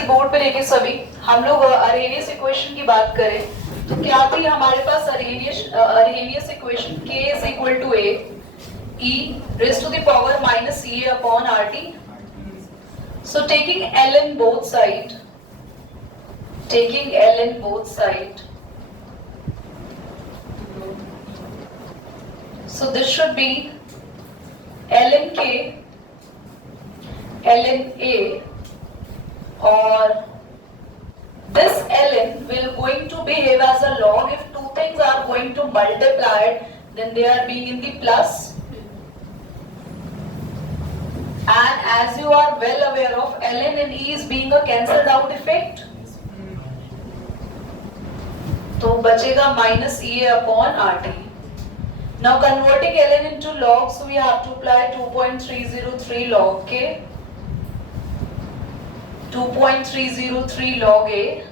Board पे लेके सभी हम लोग अरेनियस इक्वेशन की बात करें तो क्या थी हमारे पास Arrhenius equation k is equal to a e raised to the power minus e upon rt. So taking L in both side, so this should be ln k, ln a, or this ln will going to behave as a log. If two things are going to multiply, then they are being in the plus. And as you are well aware of, ln and e is being a cancelled out effect. तो बचेगा minus e upon rt. Now converting ln into log, so we have to apply 2.303 log k, 2.303 log a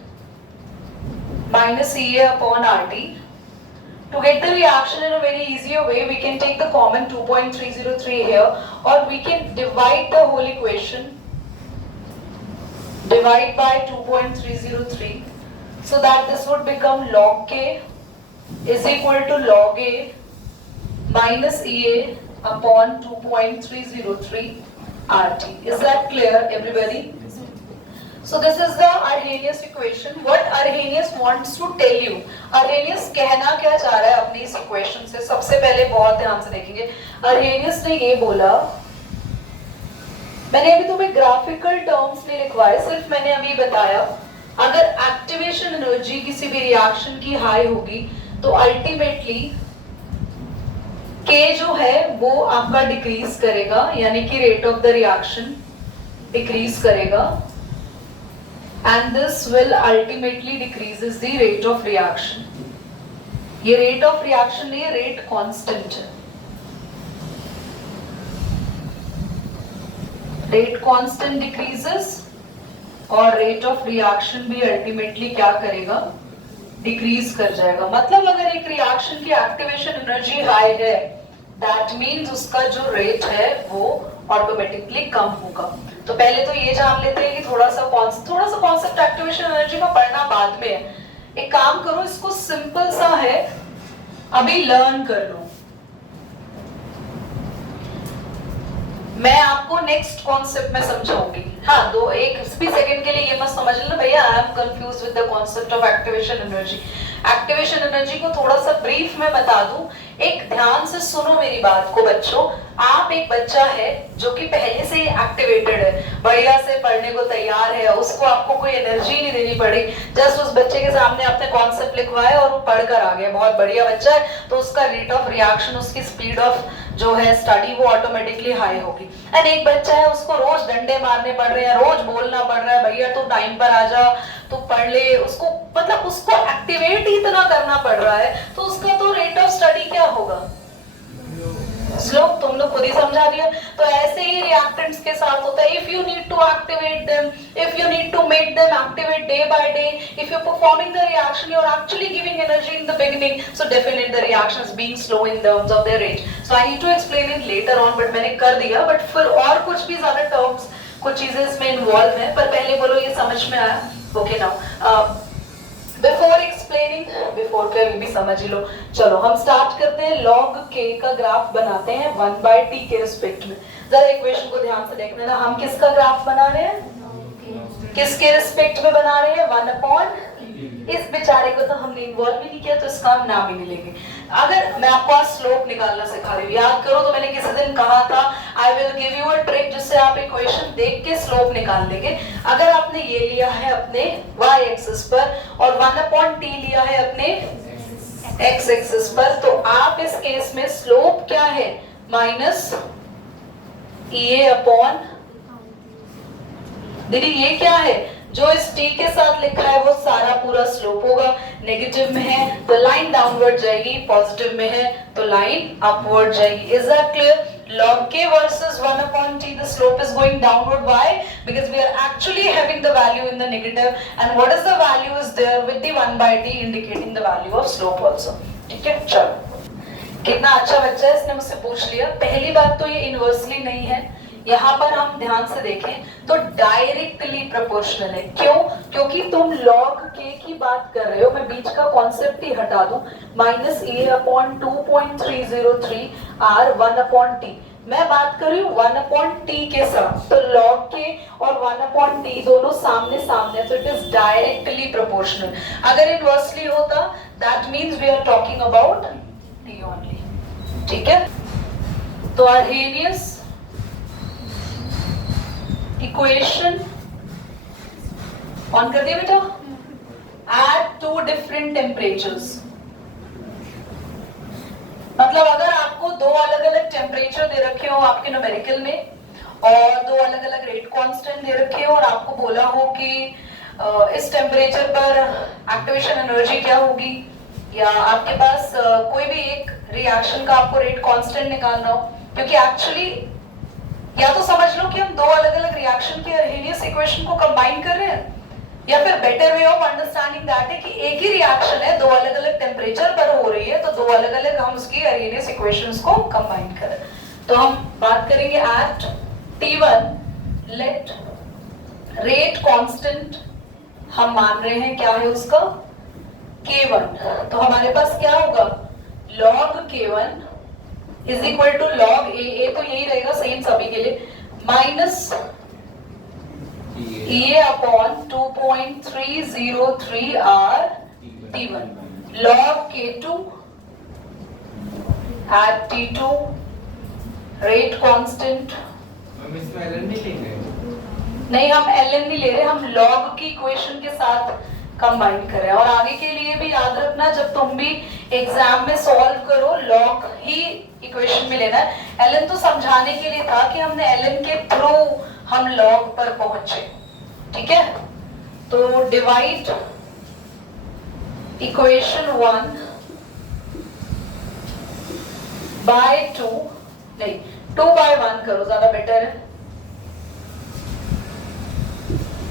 minus ea upon rt. To get the reaction in a very easier way, we can take the common 2.303 here, or we can divide the whole equation, divide by 2.303, so that this would become log k is equal to log a minus ea upon 2.303 rt. Is that clear, everybody? So this is the Arrhenius equation. What Arrhenius wants to tell you? Arrhenius कहना क्या चाह रहा है अपनी इस equation से? सबसे पहले बहुत ध्यान से देखेंगे. Arrhenius ने ये बोला, मैंने अभी तुम्हें graphical terms नहीं लिखवाए, सिर्फ मैंने अभी बताया, अगर activation energy किसी भी reaction की high होगी, तो ultimately K जो है वो आपका decrease करेगा, यानी कि rate of the reaction decrease करेगा. And this will ultimately decreases the rate of reaction. ये rate of reaction नहीं है, rate constant है. Rate constant decreases और rate of reaction भी ultimately क्या करेगा? Decrease कर जाएगा. मतलब अगर एक reaction की activation energy high है, that means उसका जो rate है वो automatically कम होगा. तो पहले तो ये जान लेते हैं कि थोड़ा सा कॉन्सेप्ट एक्टिवेशन एनर्जी का पढ़ना बाद में है. एक काम करो, इसको सिंपल सा है, अभी लर्न कर लो. मैं आपको नेक्स्ट कॉन्सेप्ट में समझाऊंगी. हाँ, एक भी सेकंड के लिए ये मत समझ लेना भैया I am confuse with the concept of activation energy. Activation energy को थोड़ा सा ब्रीफ में बता दूं. एक ध्यान से सुनो मेरी बात को बच्चों. आप एक बच्चा है जो कि पहले से एक्टिवेटेड है, बढ़िया से पढ़ने को तैयार है, उसको आपको कोई एनर्जी नहीं देनी पड़ी, जस्ट उस बच्चे के सामने आपने कॉन्सेप्ट लिखवाया और वो पढ़कर आ गया, बहुत बढ़िया बच्चा है, तो उसका रेट ऑफ रिएक्शन, उसकी स्पीड ऑफ जो है स्टडी वो ऑटोमेटिकली हाई होगी. एंड एक बच्चा है उसको रोज डंडे मारने पड़ रहे हैं, रोज बोलना पड़ रहा है भैया तू टाइम पर आ जा, तू पढ़ ले, उसको मतलब उसको एक्टिवेट ही इतना करना पड़ रहा है, तो उसका तो रेट ऑफ स्टडी क्या होगा? स्लो. तुम लोग खुद ही समझा दिया. तो ऐसे ही रिएक्टेंट्स के साथ होता है. If you need to activate them, if you need to make them activate day by day, if you are performing the reaction, you are actually giving energy in the beginning, so definitely the reaction is being slow in terms of their rate. So I need to explain it later on, but मैंने कर दिया. But फिर और कुछ भी ज्यादा terms, कुछ चीजें इसमें इन्वॉल्व है, पर पहले बोलो ये समझ में आया? Okay. Now before explaining, before के भी समझ ही लो. चलो हम स्टार्ट करते हैं. लॉग k का ग्राफ बनाते हैं 1/t के रिस्पेक्ट में. जरा इक्वेशन को ध्यान से देखना ना. हम किसका ग्राफ बना रहे हैं? किसके रिस्पेक्ट में बना रहे हैं? 1/. इस बेचारे को तो हमने इन्वॉल्व ही नहीं किया, तो इसका हम नाम ही नहीं लेंगे. अगर मैं आपको आज स्लोप निकालना सिखा रही हूँ, याद करो तो मैंने किसी दिन कहा था I will give you a trick जिससे आप इक्वेशन देख के स्लोप निकाल लेंगे. अगर आपने ये लिया है अपने y एक्सिस पर और 1/t लिया है अपने x एक्सिस पर, तो आप इस केस में स्लोप क्या है? Minus ea upon. दीदी ये क्या है? जो इस t के साथ लिखा है वो सारा पूरा स्लोप होगा. नेगेटिव में है तो लाइन डाउनवर्ड जाएगी, पॉजिटिव में है तो लाइन अपवर्ड जाएगी. Is that clear? log k versus 1/t, the slope is going downward. Why? Because we are actually having the value in the negative, and what is the value is there with the 1/t indicating the value of slope also. ठीक है. चलो, कितना अच्छा बच्चा है, इसने मुझसे पूछ लिया. पहली बात तो ये इनवर्सली नहीं है, यहाँ पर हम ध्यान से देखें तो डायरेक्टली प्रोपोर्शनल है। क्यों? क्योंकि तुम log k की बात कर रहे हो, मैं बीच का कॉन्सेप्ट ही हटा दूं, माइनस ए अपॉन 2.303 r 1/t, मैं बात कर रही हूँ 1/t के साथ, तो log k और 1/t दोनों सामने सामने, तो इट इज डायरेक्टली प्रोपोर्शनल। अगर इनवर्सली होता that means we are talking about t only. ठीक है, तो आर्हेनियस इक्वेशन ऑन कर दिया बेटा, एट 2 डिफरेंट टेम्परेचर्स, मतलब अगर आपको 2 अलग अलग टेम्परेचर दे रखे हो आपके न्यूमेरिकल में और 2 अलग अलग रेट कांस्टेंट दे रखे हो और आपको बोला हो कि इस टेम्परेचर पर एक्टिवेशन एनर्जी क्या होगी, या आपके पास कोई भी एक रिएक्शन का आपको रेट कांस्टेंट निकालना हो, क्योंकि एक्चुअली या तो समझ लो कि हम 2 अलग अलग रिएक्शन के आर्हेनियस इक्वेशन को कंबाइन कर रहे हैं, या फिर better way of understanding that है कि एक ही रिएक्शन है, 2 अलग अलग टेम्परेचर पर हो रही है, तो 2 अलग अलग हम उसकी आर्हेनियस इक्वेशंस को कंबाइन करें। तो हम बात करेंगे eight T1 late rate constant हम मान रहे हैं क्या है उसका K1, तो हमारे पास क्या होगा log K1 is equal to log A तो यही रहेगा सेम सभी के लिए, minus E upon 2.303 r T1 log K2 at T2 rate constant, हम इसमें ln नहीं लेंगे, नहीं हम ln नहीं ले रहे, हम log की इक्वेशन के साथ कंबाइन कर रहे हैं। और आगे के लिए भी याद रखना, जब तुम भी एग्जाम में सॉल्व करो log ही इक्वेशन में लेना है। ln तो समझाने के लिए था कि हमने ln के थ्रू हम log पर पहुंचे। ठीक है, तो डिवाइड इक्वेशन 1 बाय 2, नहीं 2 बाय 1 करो, ज्यादा बेटर है,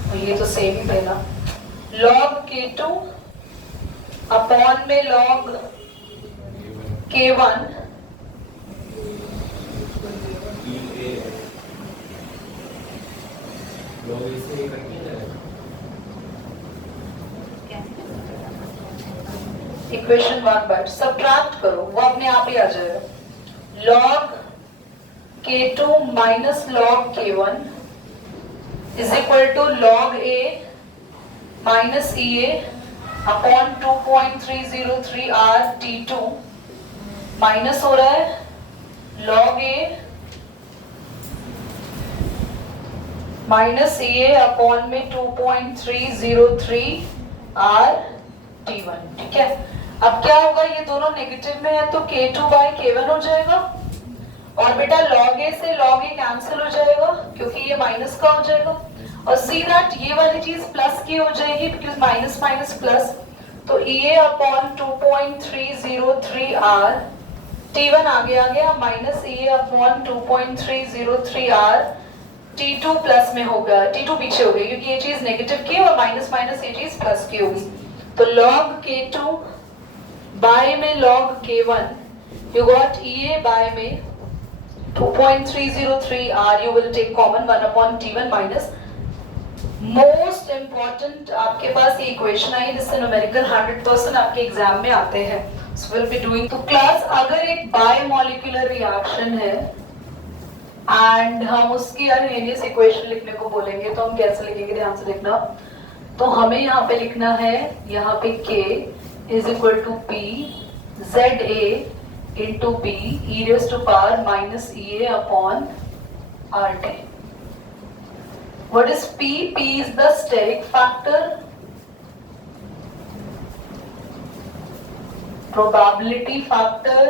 और ये तो सेम ही पहला log K2 अपॉन में log K1 लोग इसे करके इक्वेशन 1 बाय सब्ट्रैक्ट करो, वो अपने आप ही आ जाएगा, log K2 minus log K1 is equal to log A minus EA upon 2.303 r T2 minus हो रहा है log A minus EA upon में 2.303 r T1। ठीक है, अब क्या होगा, ये दोनों नेगेटिव में है तो K2 बाय K1 हो जाएगा, और बेटा log A से log A कैंसिल हो जाएगा क्योंकि ये माइनस का हो जाएगा, और सी दैट ये वाली चीज प्लस की हो जाएगी बिकॉज माइनस माइनस प्लस, तो EA अपॉन 2.303 r T1 आगे आ गया minus EA upon 2.303 r T2 plus में होगा, T2 पीछे हो गई क्योंकि ये चीज नेगेटिव की और माइनस माइनस ये चीज प्लस की होगी, तो log K2 बाय में log K1 you got EA by में 2.303 r, you will take common 1 upon T1 minus, most important आपके पास ये इक्वेशन आई जिससे न्यूमेरिकल 100% आपके एग्जाम में आते हैं, so we'll be doing, तो क्लास अगर एक बायोमोलिकुलर रिएक्शन है एंड हम उसकी आर्हेनियस इक्वेशन लिखने को बोलेंगे तो हम कैसे लिखेंगे, ध्यान से देखना, तो हमें यहाँ पे लिखना है, यहाँ पे K is equal to P ZA into B e raised to power minus EA upon RT। What is P? P is the steric factor, probability factor,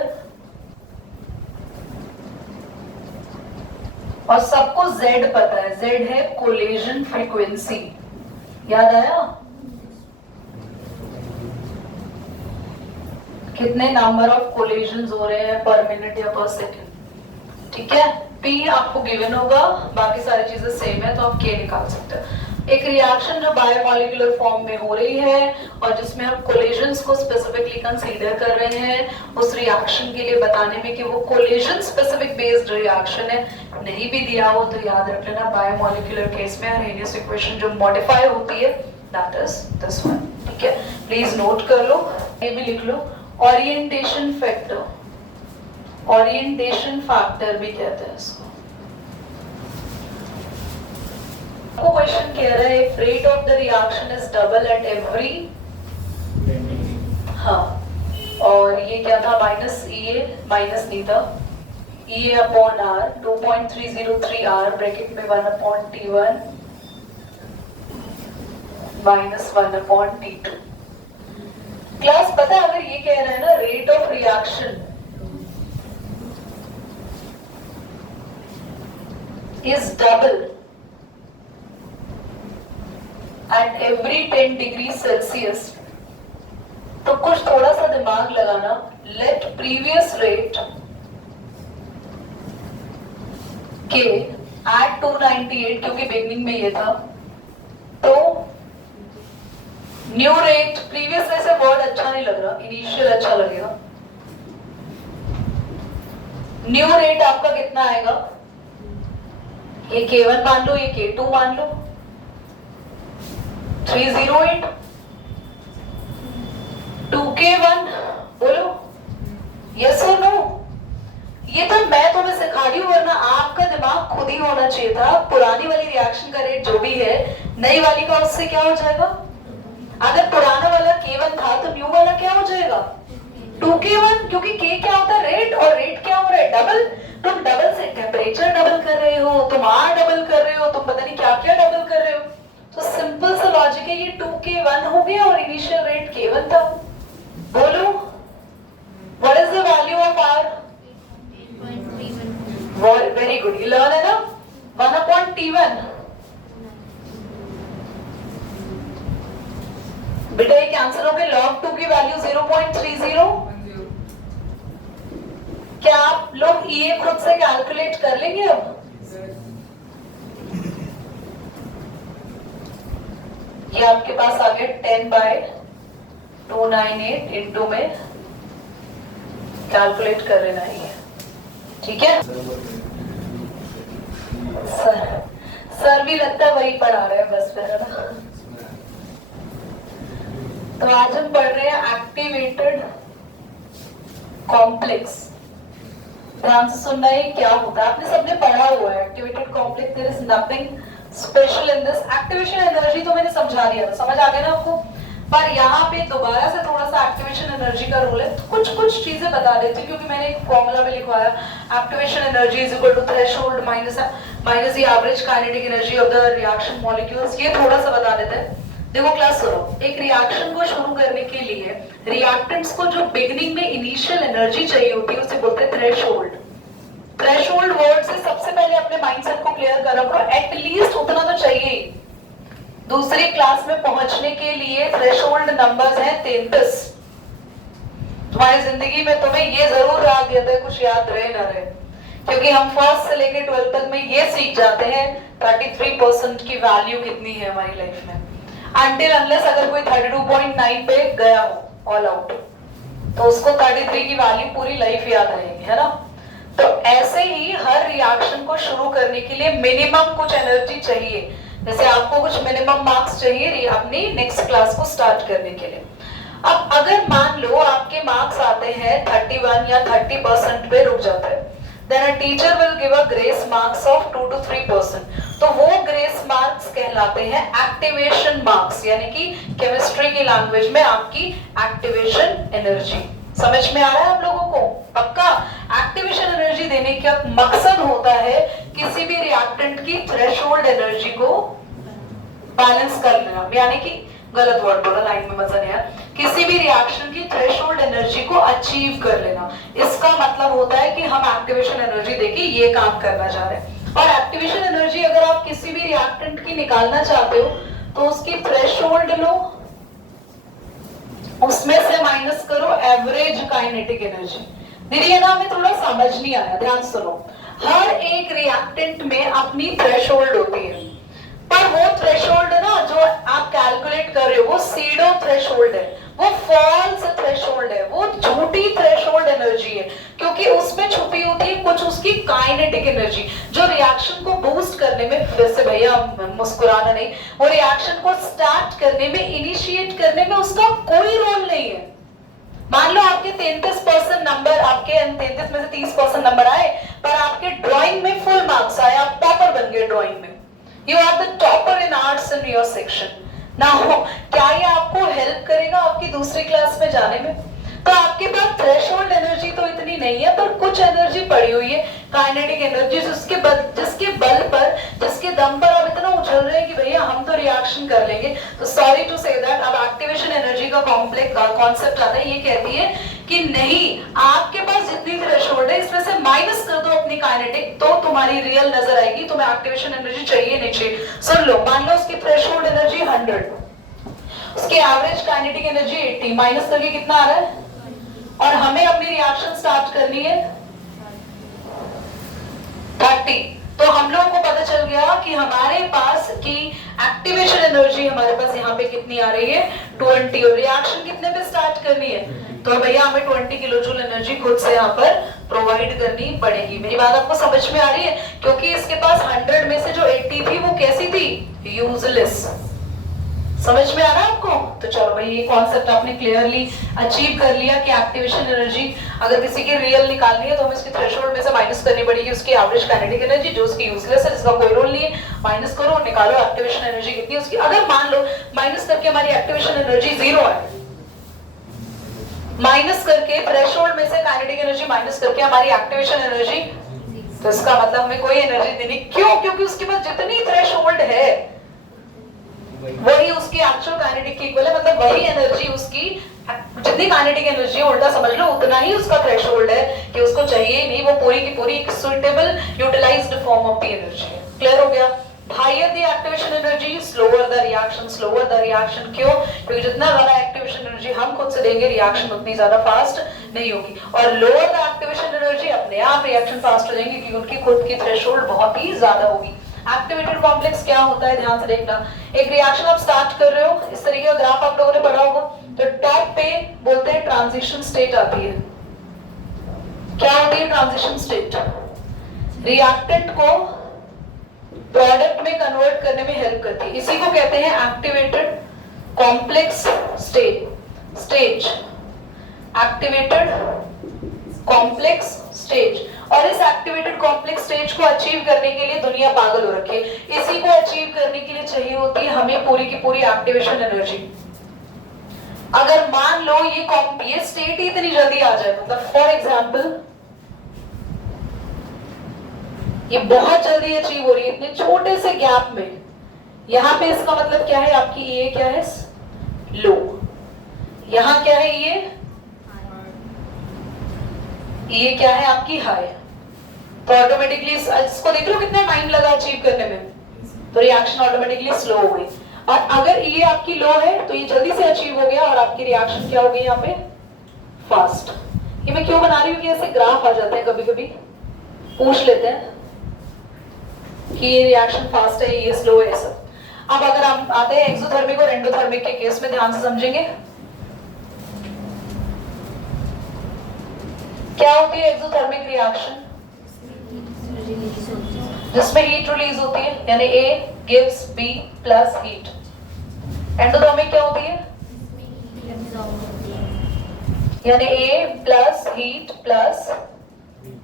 और सबको Z पता है, Z है कोलिजन फ्रीक्वेंसी, याद आया कितने नंबर ऑफ कोलिजन्स हो रहे हैं पर मिनट या पर सेकंड। ठीक है, P आपको गिवन होगा, बाकी सारी चीजें सेम है तो आप K निकाल सकते हैं। एक रिएक्शन जो बायोमोलिकुलर फॉर्म में हो रही है और जिसमें हम कोलिजन्स को स्पेसिफिकली कंसीडर कर रहे हैं, उस रिएक्शन के लिए बताने में कि वो कोलिजन स्पेसिफिक बेस्ड रिएक्शन है, नहीं भी दिया हो तो याद रख लेना बायोमोलिकुलर केस में अरेनियस इक्वेशन जो मॉडिफाई होती है दैट इज दिस वन, ठीक है, प्लीज नोट कर लो, ये भी लिख लो। ओरिएंटेशन फैक्टर, ओरिएंटेशन फैक्टर भी कहते हैं इसको। आपको क्वेश्चन कह रहा है rate of the reaction is double at every, हाँ, और ये क्या था माइनस ई, माइनस नहीं था, E upon R 2.303 R bracket में 1 upon T1 minus 1 upon T2। Class पता है अगर ये कह रहा है ना rate of reaction is double at every 10 degree Celsius, तो कुछ थोड़ा सा दिमाग लगाना, लेट प्रीवियस रेट के एट 298, क्योंकि बिगनिंग में ये था, तो न्यू रेट, प्रीवियस वैसे वर्ड अच्छा नहीं लग रहा, इनिशियल अच्छा लगेगा, न्यू रेट आपका कितना आएगा, ये K1 मान लो, ये K2 मान लो, 308, 2K1 बोलो यस और नो। ये तो मैं तुम्हें सिखा रही हूँ, वरना आपका दिमाग खुद ही होना चाहिए था। पुरानी वाली रिएक्शन का रेट जो भी है, नई वाली का उससे क्या हो जाएगा, अगर पुराना वाला K1 था तो न्यू वाला क्या हो जाएगा 2K1, क्योंकि K क्या होता है रेट, और रेट क्या हो रहा है डबल, तुम डबल से टेम्परेचर डबल कर रहे हो, तुम R डबल कर रहे हो, तुम पता नहीं क्या क्या डबल कर रहे हो, तो सिंपल सा लॉजिक है, ये 2K1 हो गया और इनिशियल रेट K1 था। बोलो what is the value of R? Very good, ये लर्न है ना, 1 अपॉन T1। बेटा ये कैंसिल हो गए, log 2 की वैल्यू 0.30। क्या आप लोग ये खुद से कैलकुलेट कर लेंगे अब? ये आपके पास आ गया 10/298 इंटू में कैलकुलेट कर लेना ही है, ठीक है। सर भी लगता है वही पढ़ा रहे हैं बस फिर, है ना। तो आज हम पढ़ रहे हैं एक्टिवेटेड कॉम्प्लेक्स। ध्यान से सुनना है क्या होता है, आपने सबने पढ़ा हुआ है activated complex, there is nothing special in this. Activation energy तो मैंने समझा दिया था, समझ आ गया ना आपको, पर यहाँ पे दोबारा से थोड़ा सा एक्टिवेशन एनर्जी का रोल है, तो कुछ चीजें बता देती हूँ, क्योंकि मैंने एक फॉर्मूला में लिखवाया, activation energy is equal to threshold minus the average kinetic energy of the reaction molecules. ये थोड़ा सा बता देते हैं। देखो क्लास सुनो, एक रिएक्शन को शुरू करने के लिए रिएक्टेंट्स को जो बिगिनिंग में इनिशियल एनर्जी चाहिए होती है उसे बोलते हैं थ्रेशोल्ड। थ्रेशोल्ड वर्ड से सबसे पहले अपने माइंडसेट को क्लियर कर रखो, एटलीस्ट उतना तो चाहिए। दूसरी क्लास में पहुंचने के लिए थ्रेशोल्ड नंबर्स हैं 33। तुम्हारी जिंदगी में तुम्हें ये जरूर याद दिया था, कुछ याद रहे ना रहे, क्योंकि हम फर्स्ट से लेके 12th तक में ये सीख जाते हैं 33% की वैल्यू कितनी है हमारी लाइफ में, अनटिल अनलेस अगर कोई 32.9 पे गया हो ऑल आउट, तो उसको 33 की वैल्यू पूरी लाइफ याद रहेगी, है ना। तो ऐसे ही हर रिएक्शन को शुरू करने के लिए मिनिमम कुछ एनर्जी चाहिए, जैसे आपको कुछ मिनिमम मार्क्स चाहिए अपनी नेक्स्ट क्लास को स्टार्ट करने के लिए। अब अगर मान लो आपके मार्क्स आते हैं 31 या 30% पे रुक जाते हैं, then a teacher will give a grace marks of 2 to 3%, तो वो ग्रेस मार्क्स कहलाते हैं एक्टिवेशन मार्क्स, यानी कि केमिस्ट्री की लैंग्वेज में आपकी एक्टिवेशन एनर्जी। समझ में आ रहा है आप लोगों को? पक्का। एक्टिवेशन एनर्जी देने का मकसद होता है किसी भी रिएक्टेंट की थ्रेशोल्ड एनर्जी को बैलेंस कर लेना, यानी कि गलत वर्ड बोला, लाइन में मजा नहीं आया, किसी भी रिएक्शन की थ्रेशोल्ड एनर्जी को अचीव कर लेना। इसका मतलब होता है कि हम एक्टिवेशन एनर्जी देके ये काम करना चाह रहे हैं। और एक्टिवेशन एनर्जी अगर आप किसी भी रिएक्टेंट की निकालना चाहते हो तो उसकी थ्रेशोल्ड लो, उसमें से माइनस करो एवरेज काइनेटिक एनर्जी। दीदी ये ना हमें थोड़ा समझ नहीं आया, ध्यान सुनो। हर एक रिएक्टेंट में अपनी थ्रेशोल्ड होती है, पर वो थ्रेशोल्ड ना जो आप कैलकुलेट कर रहे हो वो सीडो थ्रेशोल्ड है, वो फॉल्स थ्रेशोल्ड है, वो झूठी थ्रेशोल्ड एनर्जी है, क्योंकि उसमें छुपी होती है कुछ उसकी काइनेटिक एनर्जी जो मुस्कुराना नहीं, वो रिएक्शन को स्टार्ट करने में, इनिशिएट करने में उसका कोई रोल नहीं है। मान लो आपके 33% नंबर, आपके 33 में से 30% नंबर आए, पर आपके ड्राइंग में फुल मार्क्स आए, आप टॉपर बन गए ड्राइंग में, you are the topper in arts in your section. ना हो, क्या ये आपको हेल्प करेगा आपकी दूसरी क्लास में जाने में? तो आपके पास थ्रेशोल्ड एनर्जी तो इतनी नहीं है, पर कुछ एनर्जी पड़ी हुई है, काइनेटिक एनर्जी, जिसके बल पर, जिसके दम पर आप इतना उछल रहे हैं कि भैया हम तो रिएक्शन कर लेंगे। तो सॉरी टू से दैट, अब एक्टिवेशन एनर्जी का कॉम्प्लेक्स कॉन्सेप्ट आता है, ये कहती है कि नहीं, आपके पास जितनी थ्रेशोल्ड है इसमें से माइनस कर दो अपनी काइनेटिक, तो तुम्हारी रियल नजर आएगी, तुम्हें एक्टिवेशन एनर्जी चाहिए नहीं चाहिए। सुन लो, मान लो उसकी थ्रेशोल्ड एनर्जी 100, उसकी एवरेज काइनेटिक एनर्जी 80, माइनस करके कितना आ रहा है? और हमें अपनी रिएक्शन स्टार्ट करनी है 30। तो हम लोगों को पता चल गया कि हमारे पास की एक्टिवेशन एनर्जी हमारे पास यहाँ पे कितनी आ रही है? 20। और रिएक्शन कितने पे स्टार्ट करनी है? तो भैया हमें 20 किलो जूल एनर्जी खुद से यहाँ पर प्रोवाइड करनी पड़ेगी। मेरी बात आपको समझ में आ रही है? क्योंकि इसके पास 100 में से जो 80 थी वो कैसी थी? यूजलेस। समझ में आ रहा है आपको? तो चलो भाई, ये कॉन्सेप्ट आपने क्लियरली अचीव कर लिया कि एक्टिवेशन एनर्जी अगर किसी की रियल निकालनी है तो हमें इसकी थ्रेशोल्ड में से माइनस करनी पड़ेगी उसकी एवरेज काइनेटिक एनर्जी, जो उसकी यूजलेस है, जिसका कोई रोल नहीं है, माइनस करो और निकालो एक्टिवेशन एनर्जी कितनी है उसकी। अगर मान लो माइनस करके हमारी एक्टिवेशन एनर्जी 0 है, माइनस करके थ्रेशोल्ड में से काइनेटिक एनर्जी माइनस करके हमारी एक्टिवेशन एनर्जी, तो इसका मतलब हमें कोई एनर्जी देनी, क्यों? क्योंकि उसके पास जितनी थ्रेशोल्ड है वही उसकी एक्चुअल काइनेटिक की इक्वल है, मतलब वही एनर्जी उसकी, जितनी काइनेटिक एनर्जी उल्टा समझ लो उतना ही उसका थ्रेशोल्ड है कि उसको चाहिए नहीं, वो पूरी की पूरी एक suitable utilised form of the energy है। क्लियर हो गया? Higher the activation energy, slower the reaction. Slower the reaction क्यों? क्योंकि जितना ज्यादा एक्टिवेशन एनर्जी हम खुद से देंगे, रिएक्शन उतनी ज्यादा फास्ट नहीं होगी। और लोअर द एक्टिवेशन एनर्जी, अपने आप रिएक्शन फास्ट हो जाएंगे क्योंकि उनकी खुद की थ्रेशोल्ड बहुत ही ज्यादा होगी। एक्टिवेटेड कॉम्प्लेक्स क्या होता है, ध्यान से देखना। एक रिएक्शन आप स्टार्ट कर रहे हो, इस तरीके का ग्राफ आप लोगों ने पढ़ा होगा, तो टॉप पे बोलते हैं ट्रांजिशन स्टेट आती है। क्या होती है ट्रांजिशन स्टेट? रिएक्टेंट को प्रोडक्ट में कन्वर्ट करने में हेल्प करती है, इसी को कहते हैं activated complex stage, activated complex stage. और इस एक्टिवेटेड कॉम्प्लेक्स स्टेज को अचीव करने के लिए दुनिया पागल हो रखी है। इसी को अचीव करने के लिए चाहिए होती है हमें पूरी की पूरी एक्टिवेशन एनर्जी। अगर मान लो ये स्टेट ही इतनी जल्दी आ जाए, मतलब फॉर एग्जांपल ये बहुत जल्दी अचीव हो रही है इतने छोटे से गैप में, यहां पे इसका मतलब क्या है? आपकी ये क्या है? लो। यहां क्या है? ये क्या है? आपकी हाई। तो ऑटोमेटिकली इसको देख लो कितना टाइम लगा अचीव करने में, तो रिएक्शन ऑटोमेटिकली स्लो हो गई। और अगर ये आपकी लो है तो ये जल्दी से अचीव हो गया और आपकी रिएक्शन क्या हो गई यहाँ पे? फास्ट। ये मैं क्यों बना रही हूँ कि ऐसे ग्राफ आ जाते हैं, कभी कभी पूछ लेते हैं कि ये रिएक्शन फास्ट है, ये स्लो है, सब। अब अगर हम आते हैं एक्सोथर्मिक और एंडोथर्मिक के केस में, ध्यान से समझेंगे। क्या होती है एक्सोथर्मिक रिएक्शन? जिसमें हीट रिलीज होती है, यानी A gives B plus heat. Endothermic क्या होती है? यानी A plus heat plus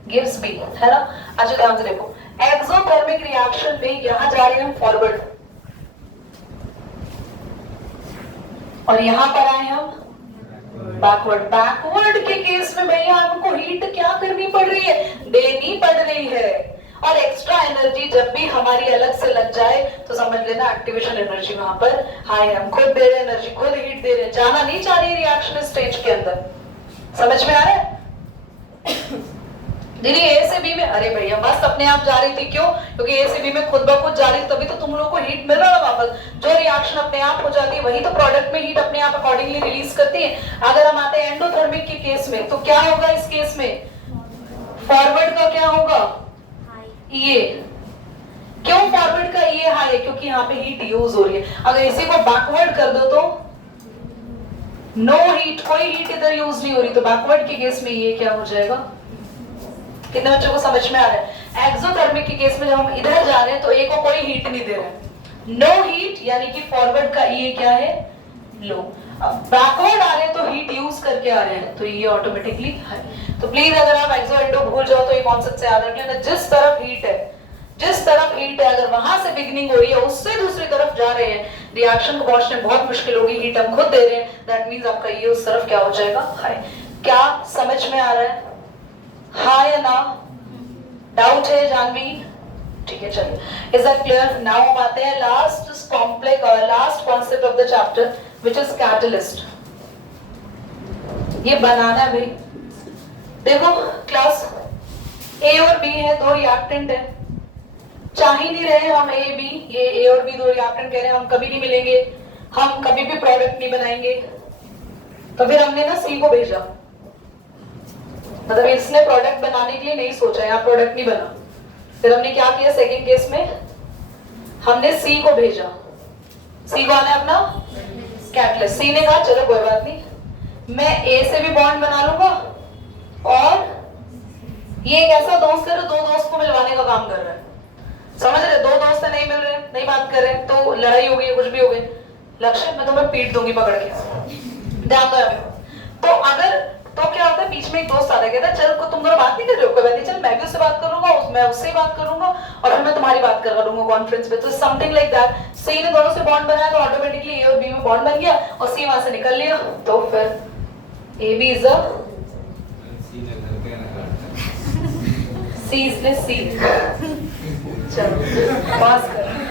gives B, है ना? अच्छा ध्यान से देखो, एक्सोथर्मिक रिएक्शन में यहां जा रहे हैं हम फॉरवर्ड, और यहां पर आए हम बैकवर्ड। बैकवर्ड के केस में भैया हमको हीट क्या करनी पड़ रही है? देनी पड़ रही है। और एक्स्ट्रा एनर्जी जब भी हमारी अलग से लग जाए तो समझ लेना एक्टिवेशन एनर्जी वहां पर हाई, हम खुद दे रहे एनर्जी, खुद हीट दे रहे, जाना नहीं चाह रही रिएक्शन स्टेज के अंदर। समझ में आ रहा है? दीदी ए से बी में, अरे भैया मस्त अपने आप जा रही थी, क्यों? क्योंकि ए से बी में खुद ब खुद जा रही, तभी तो तुम लोगों को हीट मिल रहा है वापस। जो रिएक्शन अपने आप हो जाती है वही तो प्रोडक्ट में हीट अपने आप अकॉर्डिंगली रिलीज करती है। अगर हम आते हैं एंडोथर्मिक के केस में, तो क्या होगा इस केस में? फॉरवर्ड का क्या होगा? ये। क्यों फॉरवर्ड का ये हाई है? क्योंकि यहाँ पे हीट यूज हो रही है। अगर इसी को बैकवर्ड कर दो तो नो हीट, कोई हीट इधर यूज नहीं हो रही, तो बैकवर्ड के केस में ये क्या हो जाएगा? कितने बच्चों को समझ में आ रहा है? एक्सोथर्मिक के केस में जब हम इधर जा रहे हैं तो ए को कोई हीट नहीं दे रहे हैं, नो हीट यानी कि फॉरवर्ड का ये क्या है, लो। बैकवर्ड आ रहे हैं तो हीट यूज करके आ रहे हैं तो ये ऑटोमेटिकली हाई। तो प्लीज अगर आप एक्सो इंडो भूल जाओ तो ये कॉन्सेप्ट से याद रख लेना, जिस तरफ हीट है, जिस तरफ हीट है, अगर वहां से बिगनिंग हो रही है उससे दूसरी तरफ जा रहे हैं, रिएक्शन को पहुंचने बहुत मुश्किल होगी, हीट हम खुद दे रहे हैं, दैट मींस आपका ये उस तरफ क्या हो जाएगा, हाई। क्या समझ में आ रहा है, हाँ या ना? डाउट है जानवी? ठीक है चलिए, इज दैट क्लियर? नाउ हम आते हैं last complex last concept of the chapter which is catalyst. ये बनाना है भाई। देखो क्लास ए और बी है, दो रिएक्टेंट है, चाह ही नहीं रहे हम ए बी, ये ए और बी दो रिएक्टेंट कह रहे हैं हम कभी नहीं मिलेंगे, हम कभी भी प्रोडक्ट नहीं बनाएंगे, तो फिर हमने ना सी को भेजा, मतलब इसने प्रोडक्ट बनाने के लिए नहीं सोचा, यहाँ प्रोडक्ट नहीं बना, फिर हमने क्या किया सेकंड केस में, हमने सी को भेजा, सी को आना है अपना कैटलिस्ट। सी ने कहा चलो कोई बात नहीं, मैं ए से भी बॉन्ड बना लूंगा और ये एक ऐसा दोस्त है जो दो दोस्त को मिलवाने का काम कर रहा है, समझ रहे? दो दोस्त है, नहीं मिल रहे, नहीं बात कर रहे, तो लड़ाई हो गई, कुछ भी हो गई, लक्ष्य मैं तुम्हें पीट दूंगी पकड़ के, ध्यान दो यहाँ। तो अगर तो क्या होता है, बीच में एक दोस्त आता है, कहता है चल को तुम दोनों बात नहीं कर रहे हो, कोई बात नहीं, चल मैं भी उससे बात करूंगा, मैं उससे बात करूंगा और फिर मैं तुम्हारी बात करवा दूंगा कॉन्फ्रेंस पे, तो समथिंग लाइक दैट। सी ने दोनों से बॉन्ड बनाया तो ऑटोमेटिकली ए और बी में बॉन्ड बन गया और सी वहां से निकल लिया, तो फिर ए बी इज अ सी इसलिए सी। चलो पास कर।